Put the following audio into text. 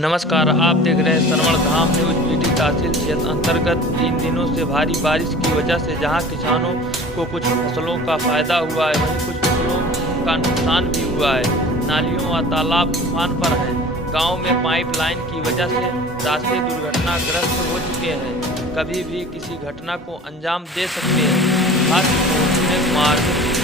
नमस्कार, आप देख रहे हैं श्रवण धाम न्यूज पीटी तहसील क्षेत्र अंतर्गत। 3 दिनों से भारी बारिश की वजह से जहां किसानों को कुछ फसलों का फायदा हुआ है, वहीं कुछ फसलों का नुकसान भी हुआ है। नालियों व तालाब उफान पर हैं। गांव में पाइपलाइन की वजह से रास्ते दुर्घटनाग्रस्त हो चुके हैं, कभी भी किसी घटना को अंजाम दे सकते हैं। खास पहुंचने मार्ग